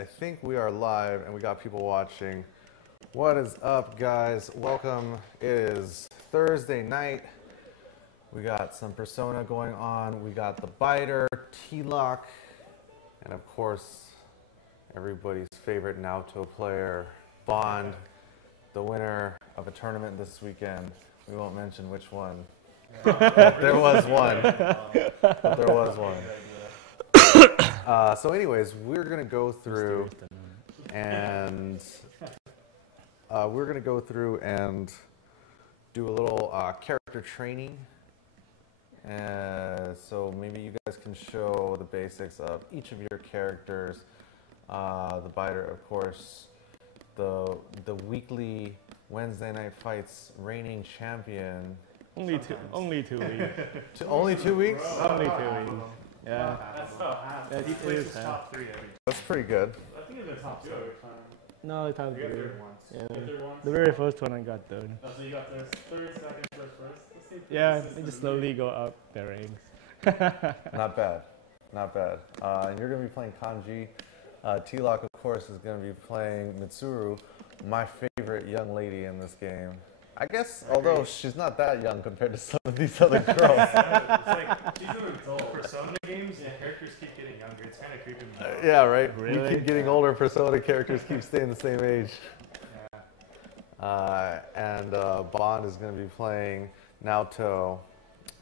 I think we are live and we got people watching. What is up, guys? Welcome. It is Thursday night. We got some Persona going on. We got theBiter, t-loc, and of course, everybody's favorite Naoto player, Bond, the winner of a tournament this weekend. We won't mention which one. There was one. But there was one. So anyways, we're going to go through and do a little character training. So maybe you guys can show the basics of each of your characters. theBiter, of course, the weekly Wednesday night fights reigning champion. Only 2 weeks. Only 2 weeks? Only 2 weeks. Yeah. That's about half. Yeah, He plays top 3 every. That's pretty good. I think it's the top 2 every time. No, top 3. Yeah. Third once? The very first one I got third. Oh, so you got third, second, first. Let's see. Yeah, they just slowly go up the ranks. Not bad. Not bad. And you're going to be playing Kanji. t-loc, of course, is going to be playing Mitsuru, my favorite young lady in this game. I guess, although she's not that young compared to some of these other girls. It's like, she's an adult. Persona games, the characters keep getting younger. It's kind of creeping me out. Yeah, right? Really? We keep getting older. Persona characters keep staying the same age. And Bond is going to be playing Naoto,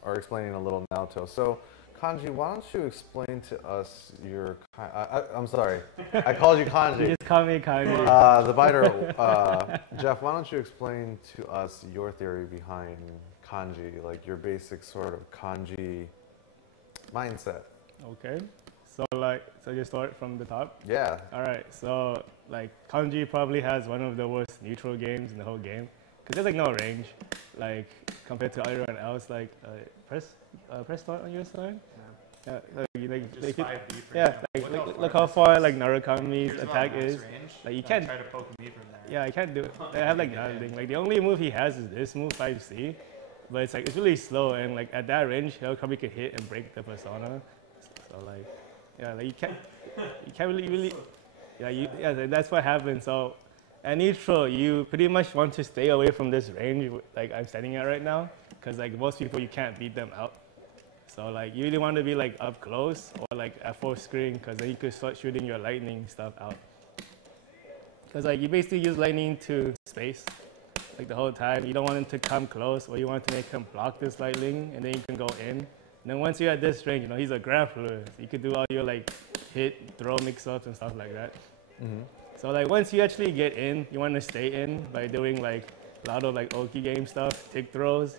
or explaining a little Naoto. So, Kanji, why don't you explain to us your... I'm sorry, I called you Kanji. You just call me Kanji. theBiter, Jeff, why don't you explain to us your theory behind Kanji, like your basic sort of Kanji mindset? Okay. So just start from the top? Yeah. All right, so like Kanji probably has one of the worst neutral games in the whole game. Because there's like no range, like compared to everyone else, like press start on your side. Yeah, just 5B for yeah, look how far like Narukami's attack is. Range. Like you can't try to poke me from there. Yeah, I can't do it. I have like nothing. Like the only move he has is this move 5C, but it's like it's really slow and like at that range he'll probably could hit and break the persona. So like yeah, like you can't really yeah, that's what happens. So at neutral you pretty much want to stay away from this range like I'm standing at right now, because like most people you can't beat them out. So like you really want to be like up close or like at full screen, because then you could start shooting your lightning stuff out. Because like you basically use lightning to space like the whole time. You don't want him to come close, or you want to make him block this lightning, and then you can go in. And then once you're at this range, you know, he's a grappler, so you could do all your like hit, throw mix-ups and stuff like that. Mm-hmm. So like once you actually get in, you want to stay in by doing like a lot of like okizeme stuff, tick throws.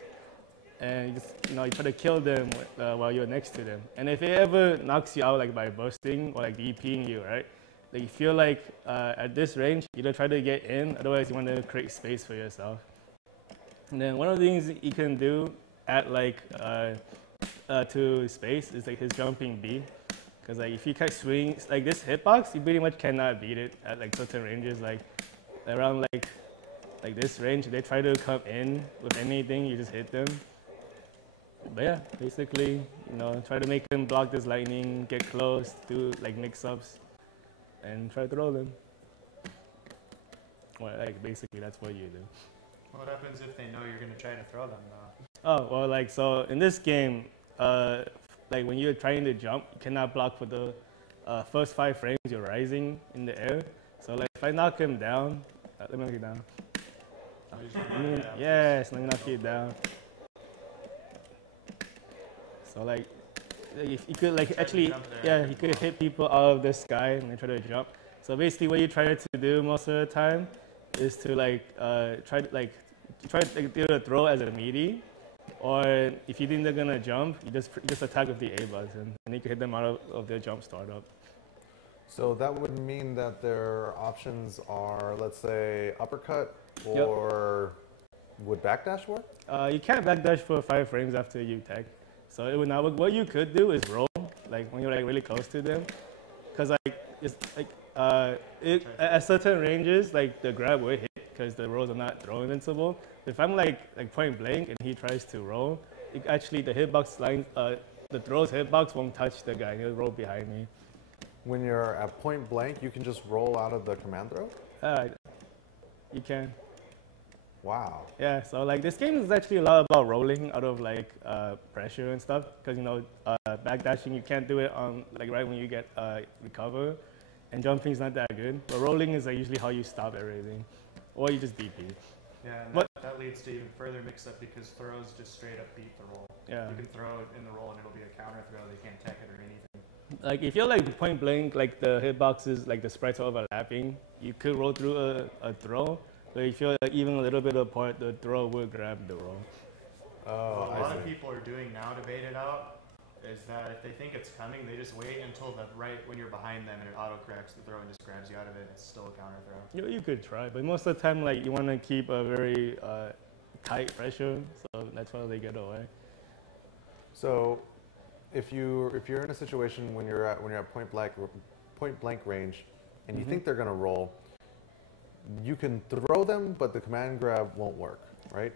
And you just, you know, you try to kill them while you're next to them. And if it ever knocks you out like by bursting or like DPing you, right? Like you feel like at this range, you don't try to get in, otherwise you want to create space for yourself. And then one of the things you can do at like to space is like his jumping B. Because like if you catch swings, like this hitbox, you pretty much cannot beat it at like certain ranges, like around like this range, they try to come in with anything, you just hit them. But yeah, basically, you know, try to make them block this lightning, get close, do like mix-ups, and try to throw them. Well, like basically that's what you do. What happens if they know you're going to try to throw them though? Oh, well, like so in this game, like when you're trying to jump, you cannot block for the first 5 frames you're rising in the air. So like if I knock him down, let me knock you down. Yes, let me knock you down. So like, if you could like actually, yeah, you could hit people out of the sky and then try to jump. So basically, what you try to do most of the time is to like try to do a throw as a meaty, or if you think they're gonna jump, you just attack with the A button, and you can hit them out of their jump startup. So that would mean that their options are, let's say, uppercut, or would backdash work? You can't backdash for 5 frames after you tech. So it would not work. What you could do is roll, like when you're like really close to them, because like it's like at certain ranges, like the grab will hit because the rolls are not throw invincible. If I'm like point blank and he tries to roll, actually the hitbox line, the throw's hitbox won't touch the guy. He'll roll behind me. when you're at point blank, you can just roll out of the command throw? You can. Wow. Yeah, so like this game is actually a lot about rolling out of like pressure and stuff, because you know backdashing you can't do it on like right when you get recover, and jumping is not that good. But rolling is like usually how you stop everything, or you just DP. Yeah, and that leads to even further mix-up because throws just straight up beat the roll. Yeah. You can throw it in the roll and it'll be a counter throw. They can't tech it or anything. Like if you're like point blank, like the hitboxes, like the sprites are overlapping, you could roll through a throw. But if you're like, even a little bit apart, the throw will grab the roll. Oh, what a lot of people are doing now to bait it out is that if they think it's coming, they just wait until the right when you're behind them and it auto corrects the throw and just grabs you out of it. It's still a counter throw. You could try, but most of the time, like you want to keep a very tight pressure, so that's why they get away. So, if you're in a situation when you're at point blank range, and you think they're gonna roll, you can throw them, but the command grab won't work, right?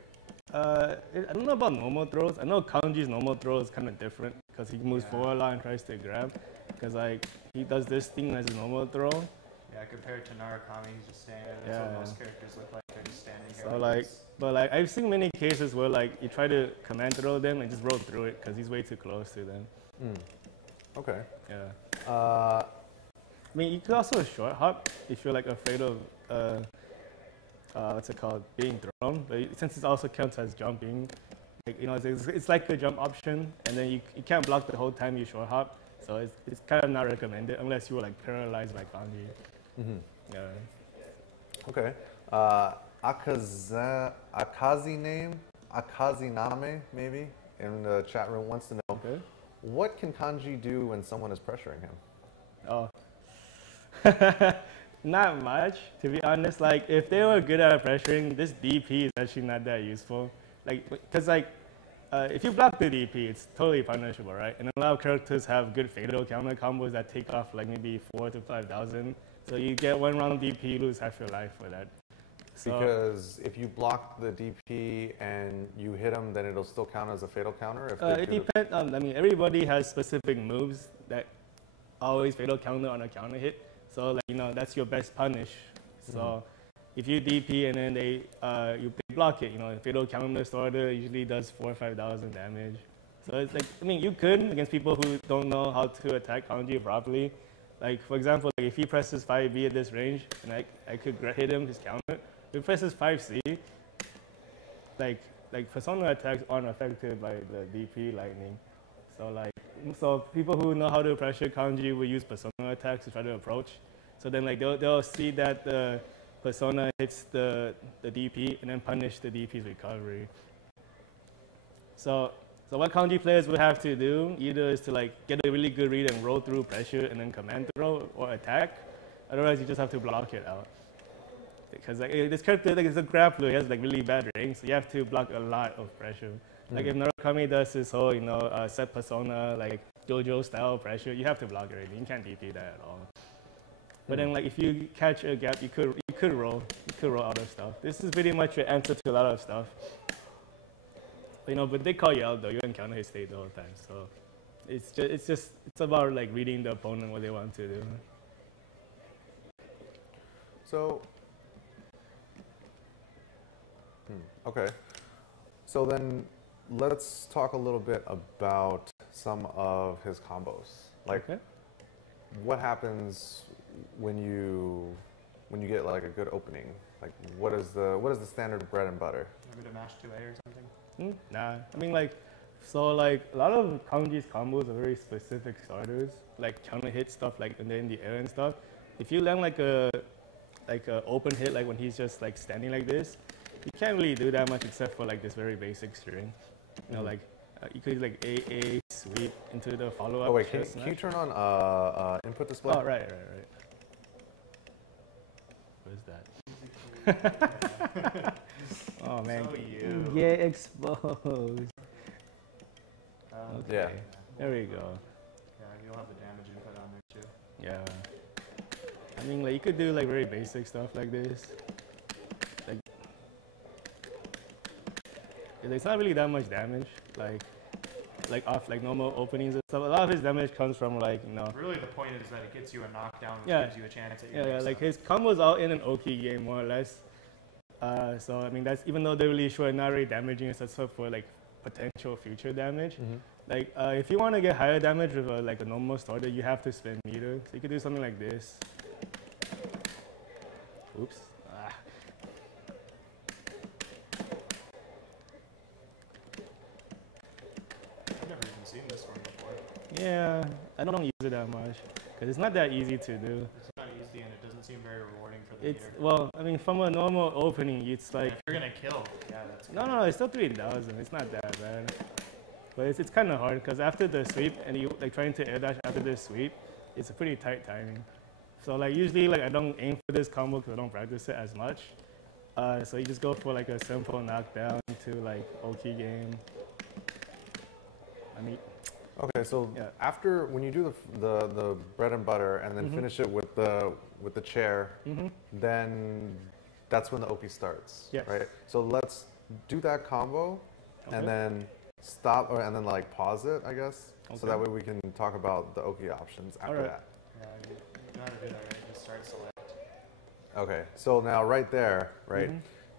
I don't know about normal throws. I know Kanji's normal throw is kind of different because he moves forward a lot and tries to grab. Because like he does this thing as a normal throw. Yeah, compared to Narukami, he's just standing there. That's what most characters look like. They're just standing here. So like, but like I've seen many cases where like you try to command throw them and just roll through it because he's way too close to them. Okay. Yeah. I mean, you could also short hop if you're like afraid of what's it called, being thrown. But since it also counts as jumping, like you know, it's like a jump option, and then you can't block the whole time you short hop. So it's kind of not recommended unless you were like paralyzed by Kanji. Yeah. Okay. Akaziname maybe in the chat room wants to know. Okay. What can Kanji do when someone is pressuring him? Oh. Not much, to be honest. Like, if they were good at pressuring, this DP is actually not that useful. Like, because like, if you block the DP, it's totally punishable, right? And a lot of characters have good fatal counter combos that take off like maybe 4,000 to 5,000. So you get one round DP, you lose half your life for that. So, because if you block the DP and you hit them, then it'll still count as a fatal counter? If it depends on, I mean, everybody has specific moves that always fatal counter on a counter hit. So, like, you know, that's your best punish. So, if you DP and then they block it, you know, fatal counter starter usually does 4,000 or 5,000 damage. So, it's like, I mean, you could against people who don't know how to attack Kanji properly. Like, for example, like if he presses 5B at this range, and I could hit him, his counter. If he presses 5C, like persona attacks aren't affected by the DP lightning. So, like, so people who know how to pressure Kanji will use persona attacks to try to approach. So then like they'll see that the persona hits the DP and then punish the DP's recovery. So what Kanji players would have to do either is to like get a really good read and roll through pressure and then command throw or attack. Otherwise you just have to block it out. Because like this character like is a grappler, he has like really bad range, so you have to block a lot of pressure. Like if Narukami does this whole, you know, set persona, like JoJo style pressure, you have to block everything. You can't DP that at all. But then like if you catch a gap, you could roll other stuff. This is pretty much your answer to a lot of stuff. You know, but they call you out though. You encounter his state the whole time. So it's about like reading the opponent what they want to do. So okay. So then let's talk a little bit about some of his combos. Like, what happens when you get like a good opening? Like, what is the standard bread and butter? Maybe to mash 2A or something? Nah, I mean like, so like a lot of Kanji's combos are very specific starters, like counter hit stuff like in the air and stuff. If you land like a open hit, like when he's just like standing like this, you can't really do that much except for like this very basic string. You know, like you could like AA sweep into the follow-up. Oh wait, can you turn on input display? Oh right. What is that? Oh man, So get exposed. Okay. Yeah. There we go. Yeah, you'll have the damage input on there too. Yeah. I mean, like you could do like very basic stuff like this. Like, it's not really that much damage. Like, like off like normal openings and stuff. A lot of his damage comes from like, you know. Really, the point is that it gets you a knockdown, which Yeah. gives you a chance at your Yeah, next like stuff. his combos all in an Oki game more or less. So I mean, that's even though they're really short, not really damaging, it's also for like potential future damage. Like if you want to get higher damage with like a normal starter, you have to spend meter. So you could do something like this. Oops. I've never even seen this one before. Yeah, I don't use it that much because it's not that easy to do. It's not easy, and it doesn't seem very rewarding for the It's meter. well, I mean, from a normal opening, it's like If you're gonna kill, yeah, that's good. no, it's still 3,000. It's not that bad, but it's kind of hard because after the sweep and you like trying to air dash after the sweep, it's a pretty tight timing. So like usually like I don't aim for this combo because I don't practice it as much. So you just go for like a simple knockdown to like Oki game. I mean, Okay, so Yeah. after when you do the bread and butter and then finish it with the chair, then that's when the Oki starts, Yes. right? So let's do that combo Okay. and then stop and then like pause it, I guess, so Okay. that way we can talk about the Oki options after Alright. that. Yeah, you know how to do that, right? Just start select. Okay, so now right there, right?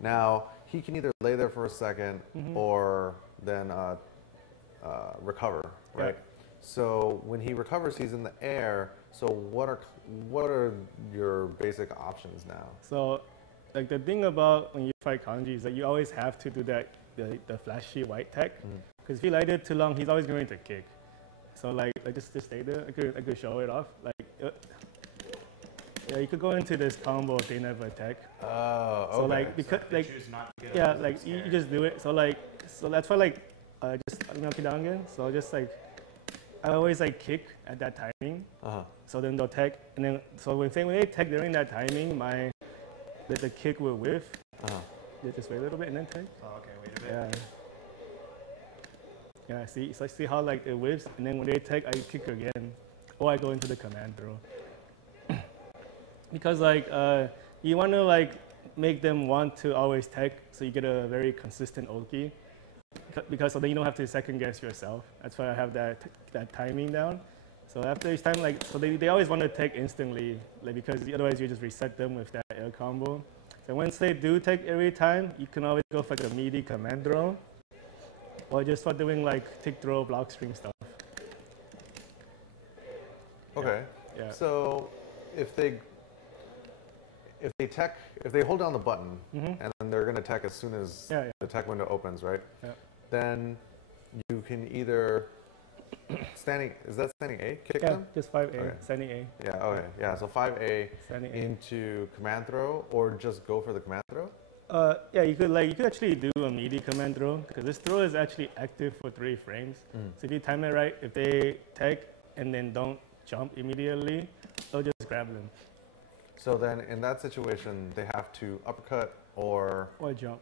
Now he can either lay there for a second or then recover, right? Right. So when he recovers, he's in the air. So what are your basic options now? so like the thing about when you fight Kanji is that you always have to do that the flashy white tech because if you light it too long, he's always going to kick. So like just stay there. I could show it off. Like yeah, you could go into this combo if they never attack. Oh, okay. So like because You like choose not to get yeah, up like because you it's just do it. So that's why like just knock it down again. So just like I always like kick at that timing. So then they'll tech, and then so when they tech during that timing, the kick will whiff. You just wait a little bit and then tech. Oh, okay, wait a bit. Yeah. Yeah. See, so I see how like it whiffs, and then when they tech, I kick again, or I go into the command throw. Because like you want to like make them want to always tech, so you get a very consistent Oki. Because so then you don't have to second guess yourself. That's why I have that timing down. So after each time, like so they always want to tech instantly, like because otherwise you just reset them with that air combo. So once they do tech every time, you can always go for like a meaty command throw, or just start doing like tick throw block string stuff. Okay. Yeah. So if they hold down the button and then they're gonna tech as soon as Yeah, yeah. the tech window opens, right? Yeah. Then you can either standing A? Kick Yeah, them? just 5A, Okay. standing A, Yeah, okay. Yeah, so 5A standing A. into command throw or just go for the command throw? Yeah, you could actually do a meaty command throw because this throw is actually active for 3 frames. So if you time it right, if they tech and then don't jump immediately, they'll just grab them So then in that situation, they have to uppercut or jump.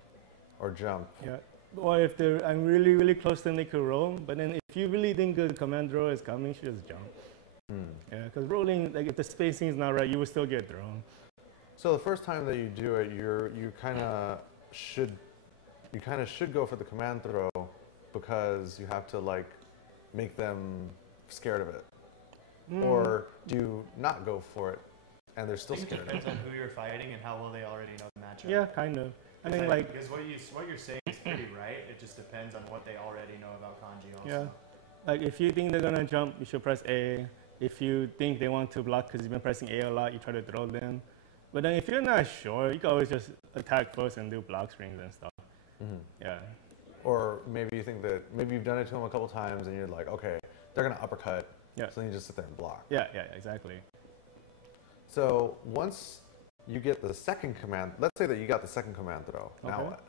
jump. Yeah. Or if I'm really, really close, then they could roll. But then if you really think the command throw is coming, you should just jump. Yeah, because rolling, like if the spacing is not right, you will still get thrown. So the first time that you do it, you kind of should go for the command throw because you have to like make them scared of it. Or do you not go for it and they're still I think scared it of it? depends on who you're fighting and how well they already know the matchup. Yeah, kind of. I mean, like, because what you're saying is pretty right. It just depends on what they already know about Kanji. Also. yeah. Like if you think they're gonna jump, you should press A. If you think they want to block because you've been pressing A a lot, you try to throw them. But then if you're not sure, you can always just attack first and do block strings and stuff. Yeah. Or maybe you think that maybe you've done it to them a couple times and you're like, okay, they're gonna uppercut. Yeah. So then you just sit there and block. Yeah, exactly. So once you get the second command, let's say that you got the second command throw. Now Okay. what?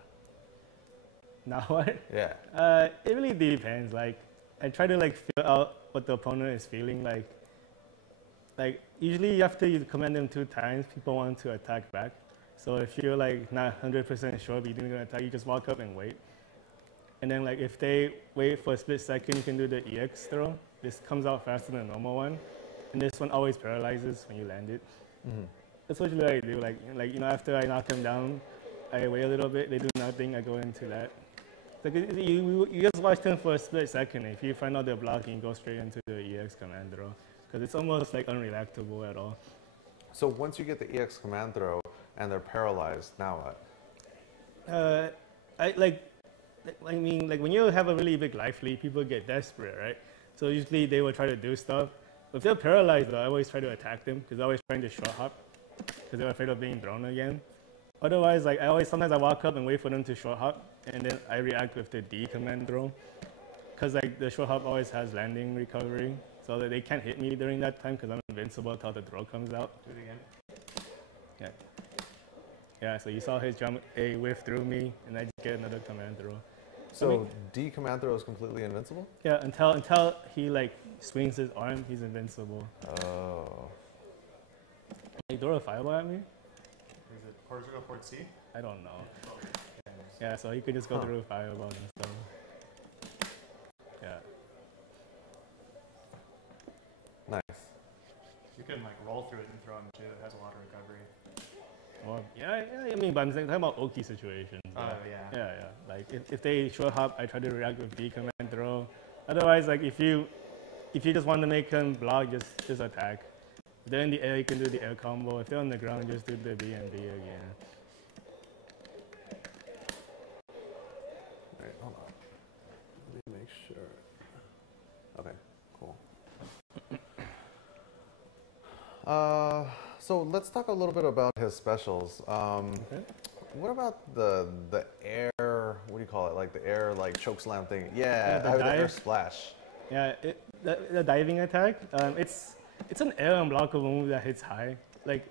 Now what? Yeah. It really depends. Like, I try to like feel out what the opponent is feeling. Like usually after you command them 2 times, people want to attack back. So if you're like not 100% sure but you think they're gonna attack, you just walk up and wait. And then like if they wait for a split second, you can do the EX throw. This comes out faster than the normal one. And this one always paralyzes when you land it. That's what I do. Like after I knock them down, I wait a little bit, they do nothing, I go into that. Like you just watch them for a split second. If you find out they're blocking, go straight into the EX command throw, because it's almost like unreactable at all. So once you get the EX command throw and they're paralyzed, now what? I mean, like when you have a really big life lead, people get desperate, right? So usually they will try to do stuff. If they're paralyzed, though, I always try to attack them because they're always trying to short hop because they're afraid of being thrown again. Otherwise, like sometimes I walk up and wait for them to short hop, and then I react with the D command throw, because like the short hop always has landing recovery, so that they can't hit me during that time because I'm invincible until the throw comes out. Do it again. Yeah. Yeah. So you saw his jump A whiff through me, and I just get another command throw. So D command throw is completely invincible? Yeah, until he like swings his arm, he's invincible. Oh. He throw a fireball at me? Is it horizontal port C? I don't know. Oh, Yeah, so he could just go through a fireball and stuff. Yeah. Nice. You can like roll through it and throw him too. It has a lot of recovery. Well, yeah, I mean, but I'm talking about Oki situations. Oh, yeah. Yeah. Like if they short hop, I try to react with B command throw. Otherwise, like if you just want to make them block, just attack. If they're in the air, you can do the air combo. If they're on the ground, just do the B and B again. All right, hold on. Let me make sure. Okay, cool. So let's talk a little bit about his specials. Okay. What about the air? What do you call it? Like the air, like choke slam thing? Yeah, the the air dive? splash. Yeah, the diving attack. It's an air unblockable move that hits high. Like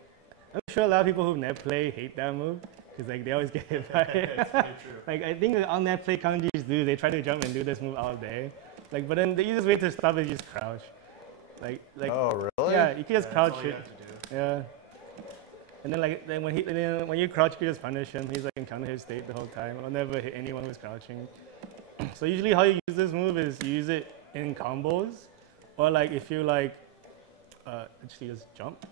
I'm sure a lot of people who net play hate that move because like they always get hit by it. It's pretty true. Like I think on net play Kanjis do, they try to jump and do this move all day. Like but then the easiest way to stop is just crouch. Like Oh, really? yeah, you can just That's crouch all you it. have to do. Yeah. And then when you crouch, you can just punish him. He's like in counter his state the whole time. I'll never hit anyone who's crouching. So usually how you use this move is you use it in combos, or like if you like actually just jump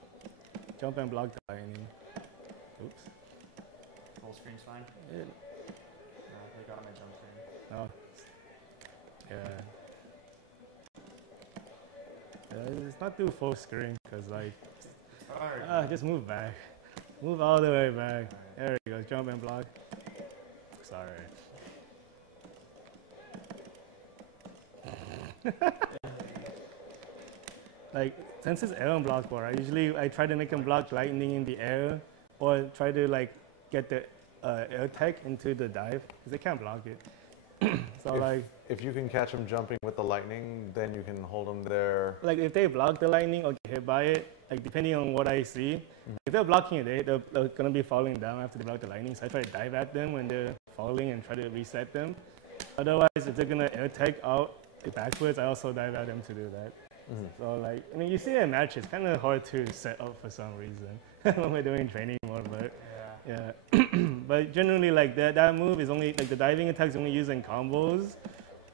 and block the lightning. Oops. Full screen's fine. Yeah. No, they got my jump screen. Oh. Yeah. It's not too full screen because like Alright. just move back. Move all the way back. There we go. Jump and block. Sorry. Like since it's air unblockable, right? I try to make him block lightning in the air, or try to like get the air tech into the dive because they can't block it. So if you can catch him jumping with the lightning, then you can hold him there. like if they block the lightning or get hit by it, like depending on what I see, if they're blocking it, they're gonna be falling down after they block the lightning. So I try to dive at them when they're falling and try to reset them. Otherwise, if they're gonna air tech out backwards, I also dive at them to do that. So like, I mean, you see it in matches, kind of hard to set up for some reason when we're doing training mode, but yeah. But generally, like that move is only like the diving attack is only used in combos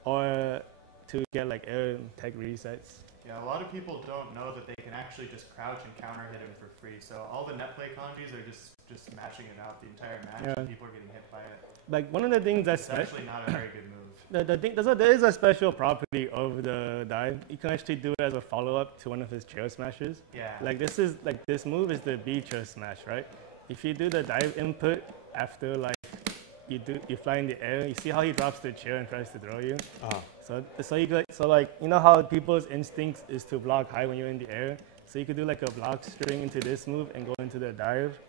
or to get like air tech resets. Yeah, a lot of people don't know that they can actually just crouch and counter hit him for free. So all the net play kanjis are just matching it out the entire match, and people are getting hit by it. Like one of the things that's It's actually not a very good move. there is a special property of the dive. You can actually do it as a follow-up to one of his chair smashes. Yeah. Like this move is the B chair smash, right? If you do the dive input after like you fly in the air, you see how he drops the chair and tries to throw you. So like you know how people's instincts is to block high when you're in the air. So you could do like a block string into this move and go into the dive.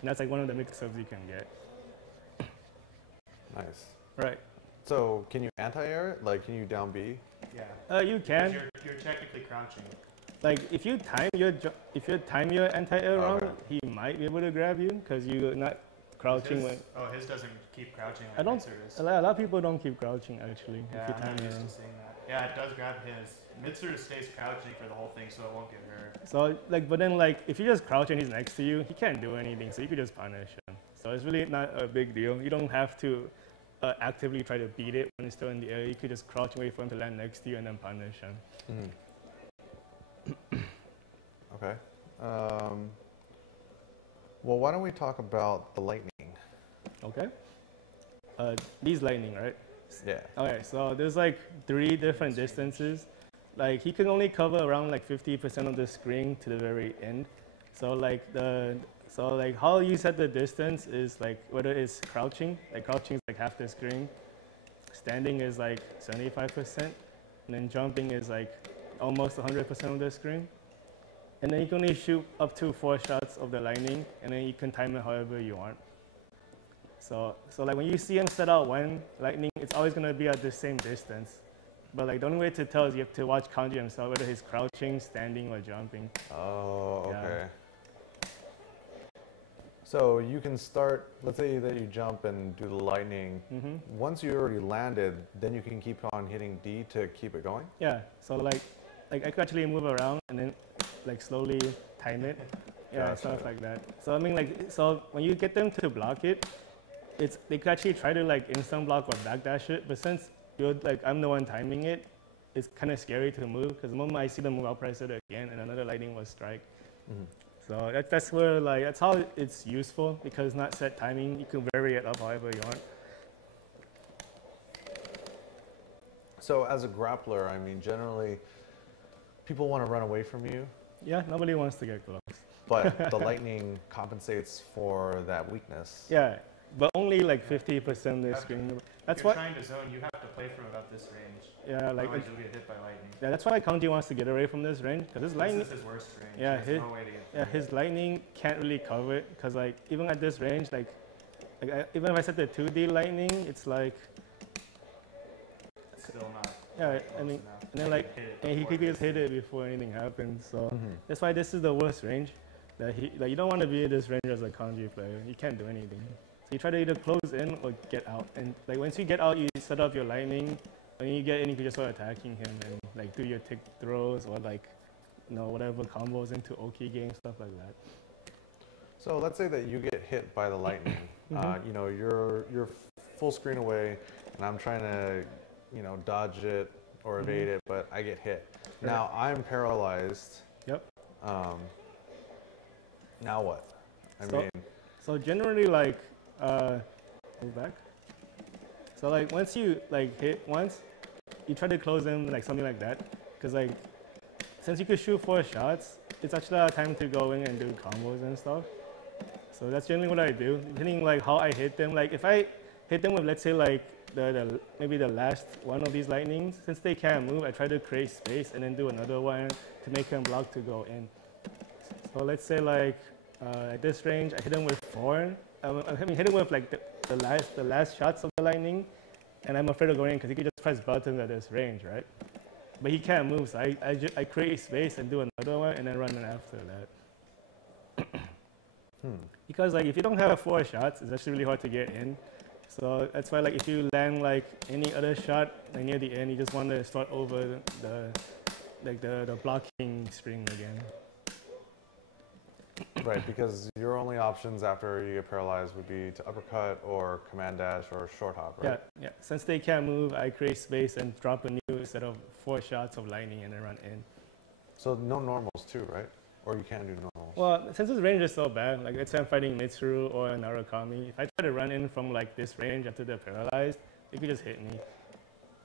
And that's like one of the mix-ups you can get. Nice. Right. So can you anti-air it? Like, can you down B? Yeah. You can. You're technically crouching. Like if you time your anti-air wrong, Okay. he might be able to grab you because you're not crouching. His doesn't keep crouching like I don't. Mitsuru's. A lot of people don't keep crouching actually. Yeah, if you I'm time not it used wrong. to seeing that. Yeah, it does grab his. Mitsuru stays crouching for the whole thing, so it won't get hurt. So like, but then like, if you just crouch and he's next to you, he can't do anything. So you could just punish him. So it's really not a big deal. You don't have to actively try to beat it when it's still in the air. You could just crouch and wait for him to land next to you and then punish him. Okay. Well, why don't we talk about the lightning? Okay. These lightning, right? Yeah. Okay, so there's like 3 different distances. Like he can only cover around like 50% of the screen to the very end. So like how you set the distance is like whether it's crouching, like crouching is like half the screen, standing is like 75%, and then jumping is like almost 100% of the screen. And then you can only shoot up to 4 shots of the lightning, and then you can time it however you want. So like when you see him set out one lightning, it's always gonna be at the same distance. But like the only way to tell is you have to watch Kanji himself, whether he's crouching, standing, or jumping. Oh, okay. Yeah. So you can start, let's say that you jump and do the lightning. Once you already landed, then you can keep on hitting D to keep it going? Yeah, so like I could actually move around and then like slowly time it. Yeah, Gotcha. stuff like that. So I mean so when you get them to block it, they could actually try to like instant block or backdash it, but since I'm the one timing it, it's kind of scary to move because the moment I see them move, I'll press it again and another lightning will strike. So that's where that's how it's useful because it's not set timing. You can vary it up however you want. So as a grappler, I mean, generally, people want to run away from you, Yeah, nobody wants to get close. but the lightning compensates for that weakness. Yeah, but only like 50% of the screen. That's if you're why. trying to zone, you have to play from about this range. Yeah, like Otherwise you'll get hit by lightning. yeah, that's why Kanji wants to get away from this range because his lightning. This is his worst range. Yeah, There's no way to get through. his lightning can't really cover it because like even at this range, even if I set the 2D lightning, it's like It's still not. yeah, close I mean, enough. and then You like can hit it and he before could it just gets hit it before anything happens. So Mhm. that's why this is the worst range. That you don't want to be in this range as a Kanji player. You can't do anything. So you try to either close in or get out. And like once you get out, you set up your lightning. When you get in, you can just start attacking him and like do your tick throws or like whatever combos into okizeme, stuff like that. So let's say that you get hit by the lightning. You're full screen away, and I'm trying to, dodge it or evade it, but I get hit. Right. Now I'm paralyzed. Yep. Now what? So generally move back. So like once you hit once, you try to close him like something like that, because like since you could shoot 4 shots, it's actually a lot of time to go in and do combos and stuff. So that's generally what I do, depending like how I hit them. Like if I hit them with let's say like maybe the last one of these lightnings, since they can't move, I try to create space and then do another one to make them block to go in. So let's say like at this range, I hit him with 4. Hit him with like the last shots of the lightning, and I'm afraid of going in because he could just press buttons at this range, right? But he can't move, so I create space and do another one and then run in after that. Because like if you don't have 4 shots, it's actually really hard to get in. So that's why like if you land like any other shot like near the end, you just want to start over the blocking string again. Right, because your only options after you get paralyzed would be to uppercut or command dash or short hop, right? Yeah. Since they can't move, I create space and drop a new set of 4 shots of lightning and then run in. So no normals too, right? Or you can't do normals? Well, since this range is so bad, like let's say I'm fighting Mitsuru or Narukami, if I try to run in from like this range after they're paralyzed, they could just hit me.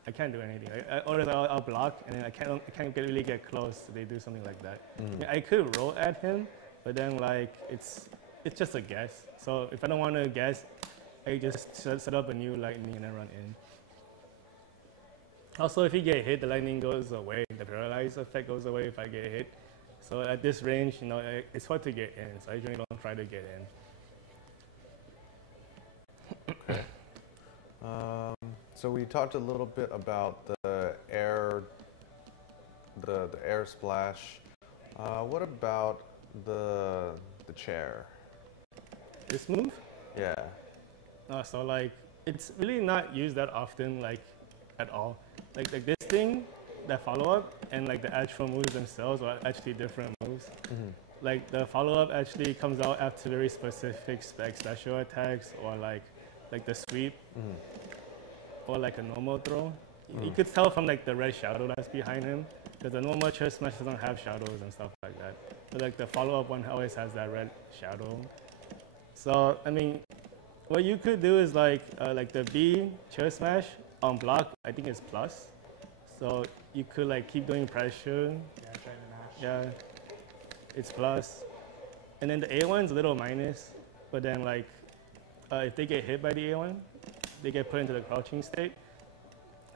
I can't do anything. Or I'll block and then I can't really get close, so they do something like that. I could roll at him, but then like it's just a guess. So if I don't want to guess, I just set up a new lightning and then run in. Also, if you get hit, the lightning goes away. The paralyzed effect goes away if I get hit. So at this range, it's hard to get in. So I usually don't try to get in. Okay. So we talked a little bit about the air splash. What about the chair? This move? Yeah. So like it's really not used that often, like at all. Like this thing, that follow-up, and like the actual moves themselves are actually different moves. Like the follow-up actually comes out after very specific special attacks or like the sweep or like a normal throw. You could tell from like the red shadow that's behind him, because the normal chair smash doesn't have shadows and stuff like that. But like the follow-up one always has that red shadow. So I mean, what you could do is like the B chair smash on block, I think it's plus. So you could like keep doing pressure. Yeah, trying to match. Yeah, it's plus. And then the A1's a little minus, but then like if they get hit by the A1, they get put into the crouching state.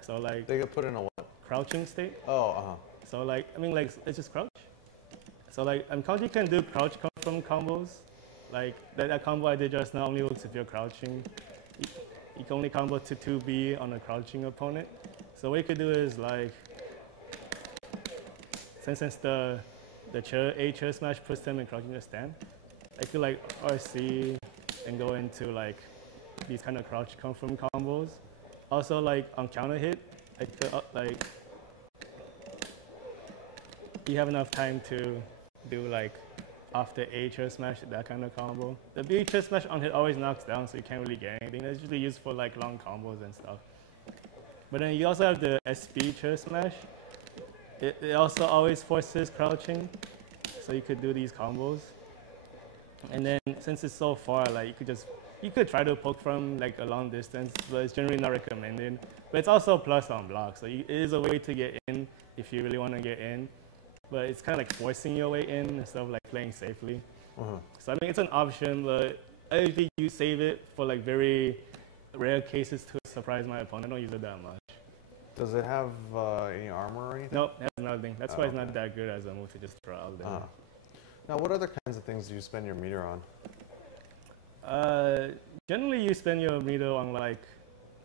So like They get put in a what? crouching state. Oh, So like I mean like it's just crouch. So like Kanji can do crouch confirm combos. Like that combo I did just now only works if you're crouching. You can only combo to 2B on a crouching opponent. So what you could do is like, since the chair smash puts them in crouching to stand, I could like RC and go into like these kind of crouch confirm combos. Also like on counter hit, I could like, you have enough time to do like after A chair smash, that kind of combo. The B chair smash on hit always knocks down, so you can't really get anything. That's usually used for like long combos and stuff. But then you also have the SB chair smash. It also always forces crouching, so you could do these combos. And then since it's so far, like you could try to poke from like a long distance, but it's generally not recommended. But it's also plus on block, so it is a way to get in if you really want to get in. But it's kind of like forcing your way in instead of like playing safely. So I mean, it's an option, but I think you save it for like very rare cases to surprise my opponent. I don't use it that much. Does it have any armor or anything? Nope, it has nothing. That's why it's not that good as a move to just throw out there. Now, what other kinds of things do you spend your meter on? Generally, you spend your meter on like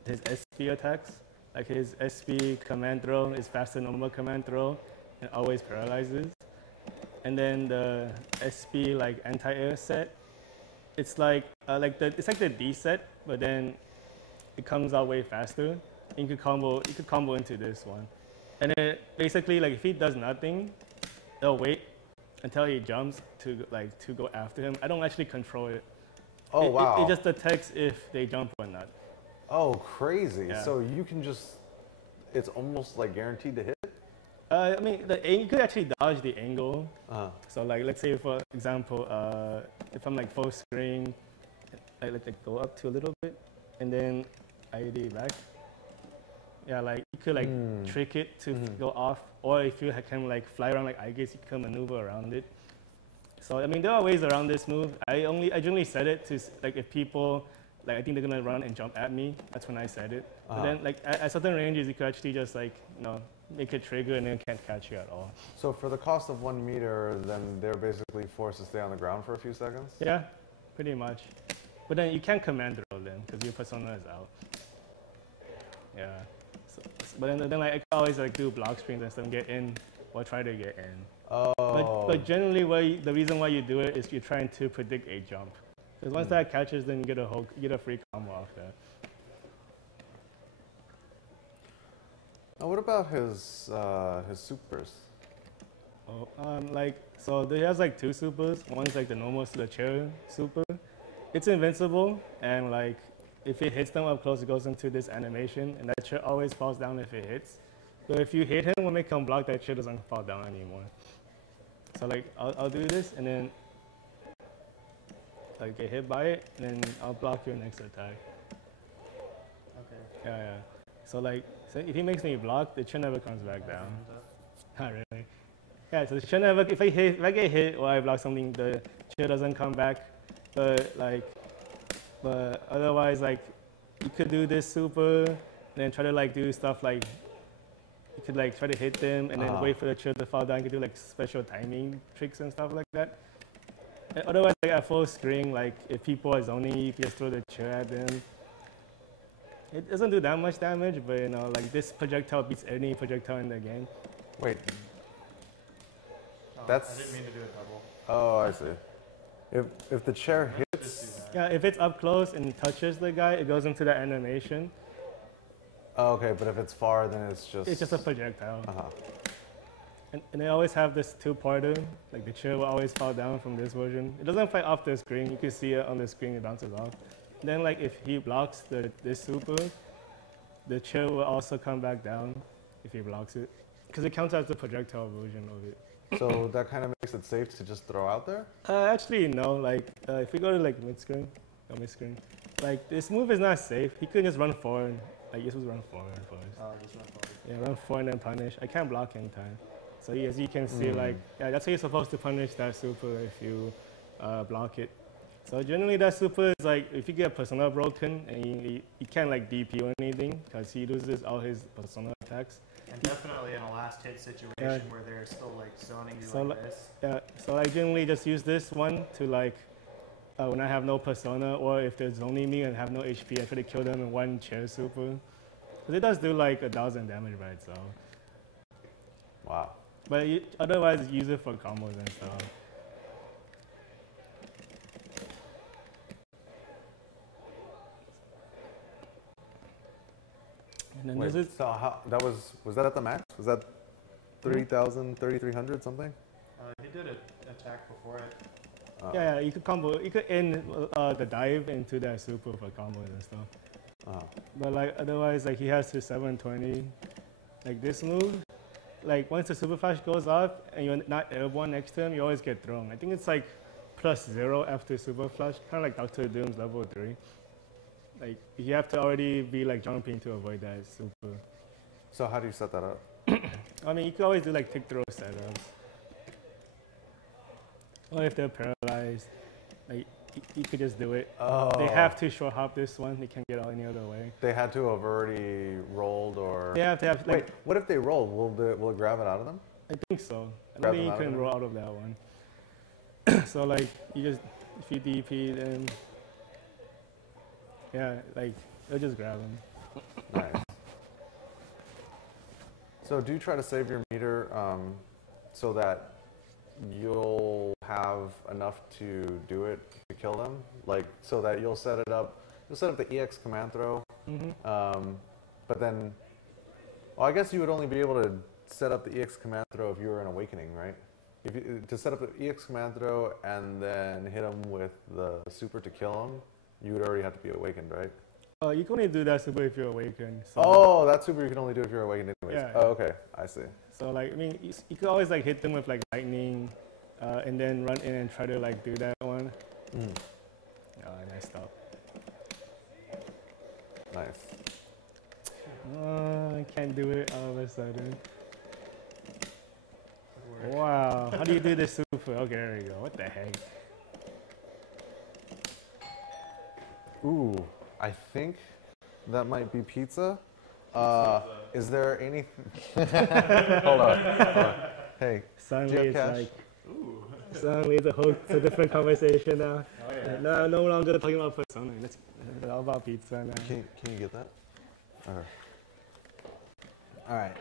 his SB attacks. Like his SB command throw is faster than normal command throw and always paralyzes. And then the SB like anti-air set, it's like it's like the D set, but then it comes out way faster. You could combo into this one. And then basically like if he does nothing, they'll wait until he jumps to go after him. I don't actually control it. Oh, wow. It just detects if they jump or not. Oh, crazy. Yeah. So you can just, it's almost like guaranteed to hit? I mean, you could actually dodge the angle. Uh-huh. So like, let's say for example, if I'm like full screen, I let it go up to a little bit, and then IED back. Yeah, like you could like trick it to go off, or if you can like fly around like I guess you can maneuver around it. So I mean, there are ways around this move. I generally set it to like if people like I think they're gonna run and jump at me. That's when I set it. But then like at certain ranges, you could actually just like make it trigger and then can't catch you at all. So for the cost of 1 meter, then they're basically forced to stay on the ground for a few seconds? Yeah, pretty much. But then you can't command throw them because your persona is out. Yeah. But then like, I can always like do block screens and stuff, get in or try to get in. Oh. But generally, the reason why you do it is you're trying to predict a jump. Because once that catches, then you get a free combo off that. Now what about his supers? Oh, so he has like 2 supers. One's like the normal the chair super. It's invincible, and like if it hits them up close, it goes into this animation, and that chair always falls down if it hits. But if you hit him when they come block, that chair doesn't fall down anymore. So like I'll do this, and then like get hit by it, and then I'll block your next attack. Okay. Yeah. So like if he makes me block, the chair never comes back down. Not really. Yeah. So the chair never. If I get hit or I block something, the chair doesn't come back. But otherwise, like, you could do this super, and then try to like do stuff like, you could like try to hit them, and then wait for the chair to fall down. You could do like special timing tricks and stuff like that. And otherwise, like at full screen, like if people are zoning, you can just throw the chair at them. It doesn't do that much damage, but like this projectile beats any projectile in the game. Wait. Oh, That's. I didn't mean to do a double. Oh, I see. If the chair hits. Yeah, if it's up close and touches the guy, it goes into the animation. Oh, okay, but if it's far, then it's just. It's just a projectile. Uh-huh. And they always have this 2-parter. Like the chair will always fall down from this version. It doesn't fly off the screen. You can see it on the screen. It bounces off. Then like if he blocks this super, the chair will also come back down if he blocks it, because it counts as the projectile version of it. So that kind of makes it safe to just throw out there? Actually, no. Like if we go to like mid screen, like this move is not safe. He could just run forward Like this was run 4 and first. Oh, just run forward. Yeah, run 4 and then punish. I can't block in time. So as you can see, like, yeah, that's how you're supposed to punish that super if you block it. So generally that super is like, if you get persona broken and you can't like DP or anything because he loses all his persona attacks. And definitely in a last hit situation where they're still like zoning you So like this. Yeah, so I generally just use this one to like, when I have no persona or if they're zoning me and have no HP, I try to kill them in one chair super. Because it does do like 1,000 damage by itself. Wow. But otherwise, use it for combos and stuff. And then Wait, there's so how, was that at the max? Was that 3,000, 3,300 something? He did an attack before it. yeah, you could combo. You could end the dive into that super for combos and stuff. Oh. But like otherwise, like he has to 720. Like this move, like once the super flash goes off and you're not airborne next to him, you always get thrown. I think it's like +0 after super flash, kind of like Doctor Doom's level 3. Like you have to already be like jumping to avoid that super. So how do you set that up? I mean, you could always do like tick throw setups. Or if they're paralyzed, like you could just do it. Oh. They have to short hop this one. They can't get out any other way. They had to have already rolled, or They have to have like. wait. What if they roll? Will it grab it out of them? I think so. I Grab don't think them you out of can it? roll out of that one. So like you just if you DP then yeah, like they'll just grab them. Nice. So do you try to save your meter so that you'll have enough to do it to kill them? Like so that you'll set it up. You'll set up the EX command throw. But then, well, I guess you would only be able to set up the EX command throw if you were in Awakening, right? If you, to set up the EX command throw and then hit him with the super to kill him, you would already have to be awakened, right? You can only do that super if you're awakened. So, Oh, that super you can only do if you're awakened anyways. Yeah, Oh, okay, I see. so like I mean you could always like hit them with like lightning and then run in and try to like do that one. Oh, I messed up. Nice. I can't do it all of a sudden. Wow, how do you do this super? Okay, there we go. What the heck? Ooh, I think that might be pizza. Is there any? Hold on. Hey, Suddenly do you have it's cash? like, suddenly it's a different conversation now. Oh yeah. No longer talking about persona. It's all about pizza now. Can you get that? All right.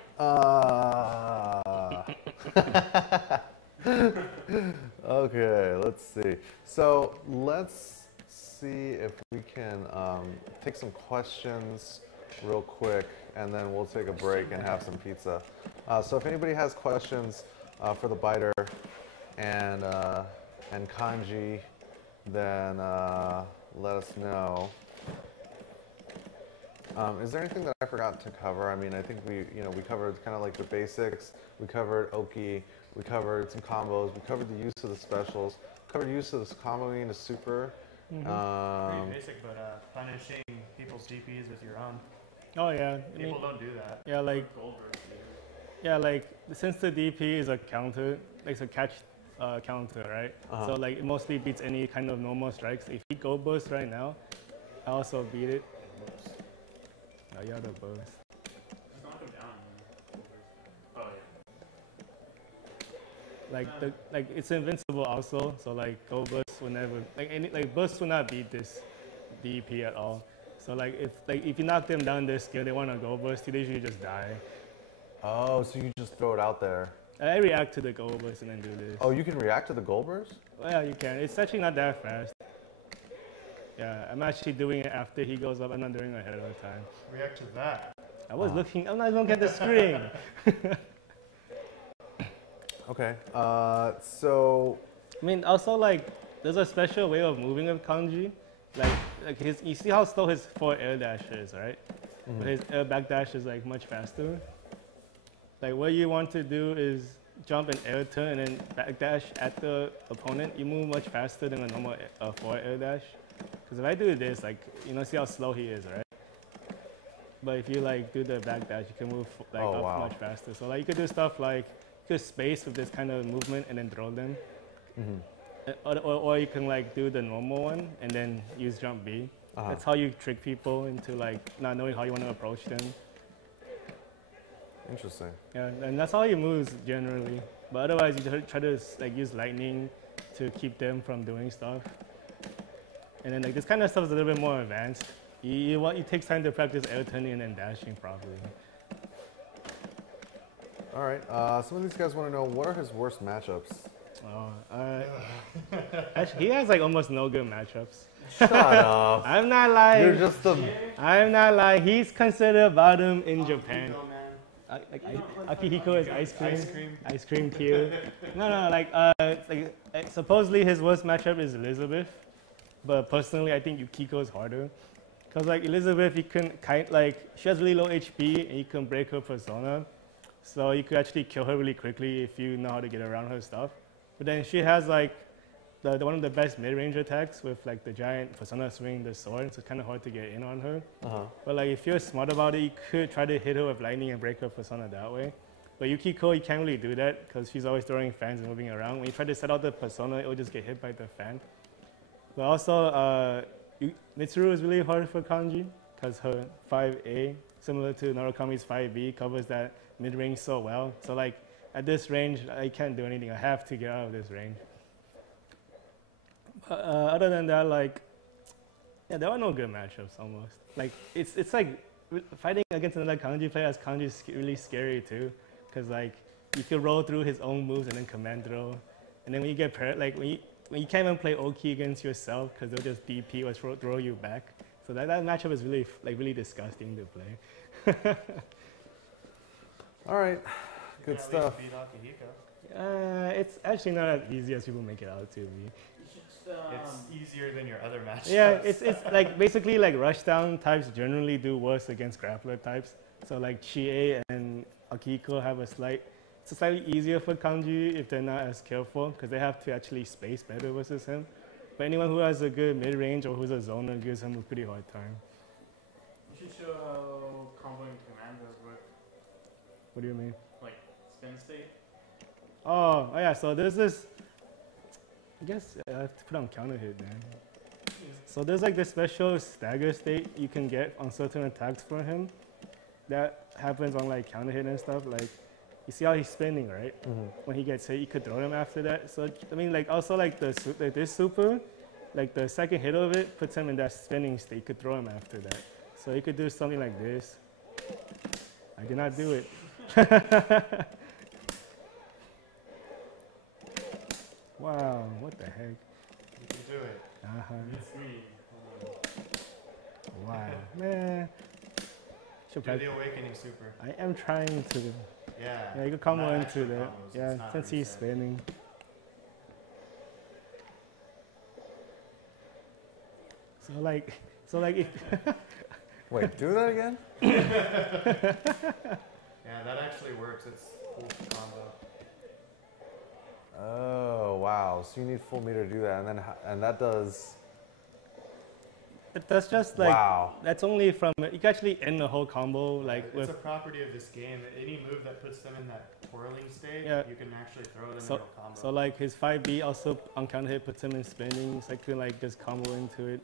Okay, let's see. So let's see if we can take some questions real quick, and then we'll take a break and have some pizza. So if anybody has questions for the biter and Kanji, then let us know. Is there anything that I forgot to cover? I mean, I think we covered kind of like the basics. We covered Oki. We covered some combos. We covered the use of the specials. Covered use of the comboing into super. Pretty basic, but punishing people's DPs with your own. Oh yeah. People don't do that. Yeah, like since the DP is a counter, like it's a catch counter, right? So like it mostly beats any kind of normal strikes. If you go burst right now, I also beat it. Oh, yeah, the burst. Like it's invincible also. So like go burst will never burst will not beat this DP at all. So like if you knock them down their skill, they want to go burst, they usually just die. Oh, so you just throw it out there. I react to the go burst and then do this. Oh, you can react to the goal burst? Well, yeah, you can. It's actually not that fast. Yeah, I'm actually doing it after he goes up. I'm not doing it ahead of time. React to that. I was looking. I'm not looking at the screen. Okay. So. I mean, also like, there's a special way of moving with Kanji. Like you see how slow his 4 air dash is, right? But his air back dash is like much faster. Like what you want to do is jump and air turn and then back dash at the opponent. You move much faster than a normal 4 air dash. Because if I do this, like, see how slow he is, right? but if you like do the backdash, you can move like Oh, up wow. much faster. So like you could do stuff like just space with this kind of movement and then throw them. Or you can like do the normal one and then use jump B. That's how you trick people into like not knowing how you want to approach them. Interesting. Yeah, and that's all your moves generally. But otherwise, you try to like use lightning to keep them from doing stuff. And then like this kind of stuff is a little bit more advanced. It takes time to practice air turning and dashing properly. All right. Some of these guys want to know, what are his worst matchups? Actually, he has like almost no good matchups. Shut up. I'm not lying. You're just the... I'm not lying. He's considered bottom in Japan. Man. Akihiko is ice cream. Ice cream. Ice cream tier. No, supposedly his worst matchup is Elizabeth, but personally I think Yukiko is harder. Cause like Elizabeth, you can she has really low HP and you can break her persona, so you could actually kill her really quickly if you know how to get around her stuff. But then she has like one of the best mid-range attacks with like the giant persona swing, the sword, so it's kind of hard to get in on her. But like if you're smart about it, you could try to hit her with lightning and break her persona that way. But Yukiko, you can't really do that because she's always throwing fans and moving around. When you try to set out the persona, it will just get hit by the fan. But also, Mitsuru is really hard for Kanji because her 5A, similar to Narukami's 5B, covers that mid-range so well. So like at this range, I can't do anything. I have to get out of this range. Other than that, like, yeah, there are no good matchups almost. Like, it's like fighting against another Kanji player as Kanji is really scary too, because like you can roll through his own moves and then command throw, and then when you get like when you can't even play Oki against yourself because they'll just DP or throw you back. So that matchup is really disgusting to play. All right. Good At least stuff. beat Akihiko. It's actually not as easy as people make it out to be. It's easier than your other matchups. Yeah, it's like basically like rushdown types generally do worse against grappler types. So like Chie and Akihiko have it's slightly easier for Kanji if they're not as careful because they have to actually space better versus him. But anyone who has a good mid-range or who's a zoner gives him a pretty hard time. You should show how comboing commandos work. What do you mean? Like spin state. Oh yeah, so there's this, I guess I have to put on counter hit then. So there's like this special stagger state you can get on certain attacks for him. That happens on like counter hit and stuff. Like, you see how he's spinning, right? When he gets hit, you could throw him after that. So I mean, like also like this super, like the second hit of it puts him in that spinning state. You could throw him after that. So you could do something like this. I did not do it. Wow, what the heck? You can do it. It's me. Wow, man. Do the awakening super. I am trying to. Yeah. Yeah, you could combo Not into actual that. combos, Yeah, it's not since he's reset. spinning. So like if Wait, do that again? Yeah, that actually works. It's full combo. Oh, wow. So you need full meter to do that, and that does... that's just like Wow. that's only from you can actually end the whole combo like It's with a property of this game. Any move that puts them in that twirling state, Yeah. you can actually throw them so into a combo. so like his 5B also on counter hit puts him in spinning, so I can like just combo into it.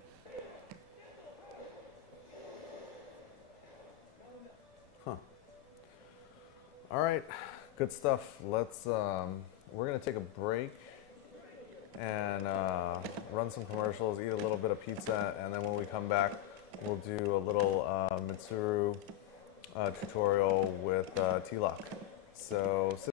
All right, good stuff. Let's, we're gonna take a break and run some commercials, eat a little bit of pizza, and then when we come back, we'll do a little Mitsuru tutorial with t-loc. So